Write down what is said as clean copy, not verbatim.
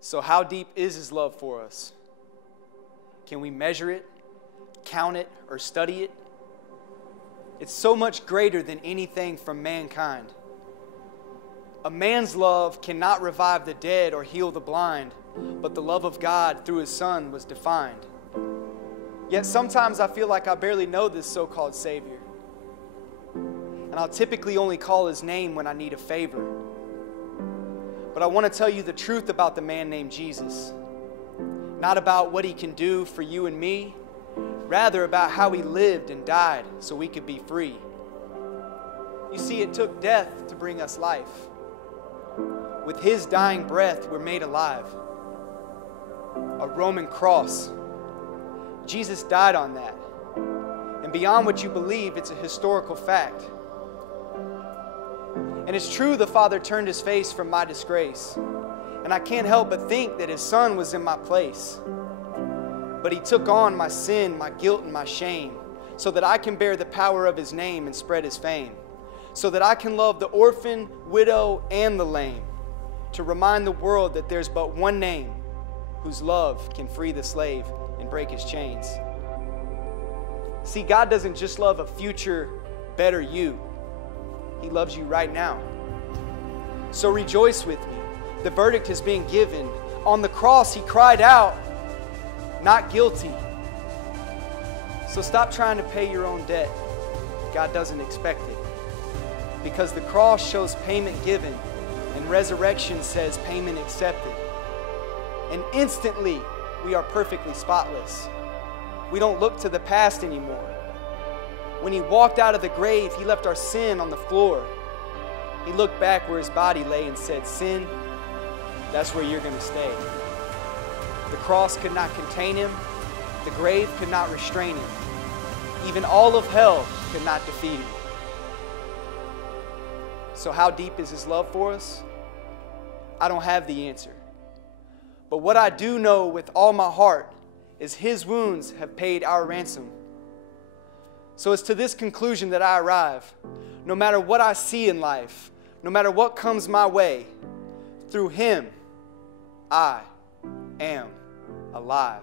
So how deep is his love for us? Can we measure it, count it, or study it? It's so much greater than anything from mankind. A man's love cannot revive the dead or heal the blind, but the love of God through his Son was defined. Yet sometimes I feel like I barely know this so-called Savior. And I'll typically only call his name when I need a favor. But I want to tell you the truth about the man named Jesus. Not about what he can do for you and me, rather about how he lived and died so we could be free. You see, it took death to bring us life. With his dying breath, we're made alive. A Roman cross. Jesus died on that. And beyond what you believe, it's a historical fact. And it's true the Father turned his face from my disgrace. And I can't help but think that his Son was in my place. But he took on my sin, my guilt, and my shame, so that I can bear the power of his name and spread his fame. So that I can love the orphan, widow, and the lame. To remind the world that there's but one name whose love can free the slave and break his chains. See, God doesn't just love a future, better you. He loves you right now. So rejoice with me. The verdict is being given. On the cross, he cried out, "Not guilty." So stop trying to pay your own debt. God doesn't expect it. Because the cross shows payment given, and resurrection says payment accepted. And instantly, we are perfectly spotless. We don't look to the past anymore. When he walked out of the grave, he left our sin on the floor. He looked back where his body lay and said, "Sin, that's where you're going to stay." The cross could not contain him. The grave could not restrain him. Even all of hell could not defeat him. So how deep is his love for us? I don't have the answer. But what I do know with all my heart is his wounds have paid our ransom. So it's to this conclusion that I arrive. No matter what I see in life, no matter what comes my way, through him, I am alive.